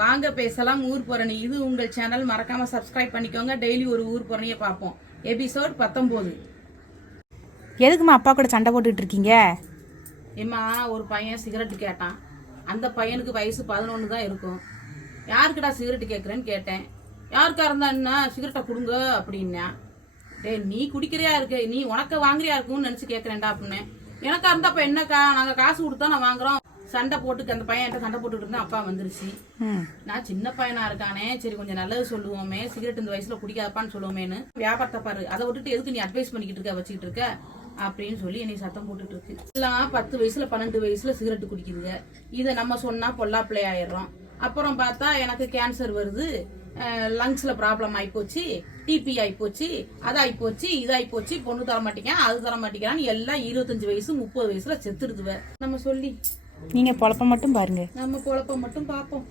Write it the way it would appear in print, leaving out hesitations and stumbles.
வாங்க பேசலாம் ஊர் புரணி. இது உங்கள் சேனல், மறக்காம சப்ஸ்கிரைப் பண்ணிக்கோங்க. டெய்லி ஒரு ஊர் புரணியை பார்ப்போம். எபிசோட் 19. எதுக்குமா அப்பா கூட சண்டை போட்டுட்டு இருக்கீங்க? ஏம்மா, ஒரு பையன் சிகரெட் கேட்டான். அந்த பையனுக்கு வயசு 11 தான் இருக்கும். யாருக்குடா சிகரெட் கேட்குறேன்னு கேட்டேன். யாருக்கா இருந்தா என்ன, சிகரெட்டை கொடுங்க அப்படின்னா. நீ குடிக்கிறியா இருக்கு, நீ உனக்கு வாங்குறியா இருக்குன்னு நினைச்சு கேட்கறேன்டா அப்படின்னு. எனக்கா இருந்தா என்னக்கா, நாங்க காசு கொடுத்தா நான் வாங்குறோம். சண்டை போட்டு அந்த பையன் சண்டை போட்டுட்டு இருந்தா அப்பா வந்துருச்சு. நான் சின்ன பையனா இருக்கானே, சரி கொஞ்சம் நல்லது சொல்லுவோமே, சிகரெட் இந்த வயசுல குடிக்காதப்பான்னு சொல்லுவோமேன்னு. வியாபாரத்தை பாரு, அதை விட்டுட்டு எதுக்கு நீ அட்வைஸ் பண்ணிக்கிட்டு இருக்க, வச்சுக்கிட்டு இருக்க அப்படின்னு சொல்லி என்னை சத்தம் போட்டுட்டு இருக்கு. எல்லாம் 10 வயசுல 12 வயசுல சிகரெட் குடிக்குதுங்க. இதை நம்ம சொன்னா பொல்லா பிள்ளை ஆயிடுறோம். அப்புறம் பார்த்தா எனக்கு கேன்சர் வருது, லங்ஸ்ல ப்ராப்ளம் ஆயிப்போச்சு, டிபி ஆயிப்போச்சு, அது ஆயிப்போச்சு, இது ஆயிப்போச்சு, பொண்ணு தர மாட்டேங்கான், அது தர மாட்டேங்கிறான்னு எல்லாம் 25 வயசு 30 வயசுல செத்துடுதுவ. நம்ம சொல்லி நீங்க பொழப்ப மட்டும் பாருங்க, நம்ம பொழப்ப மட்டும் பார்ப்போம்.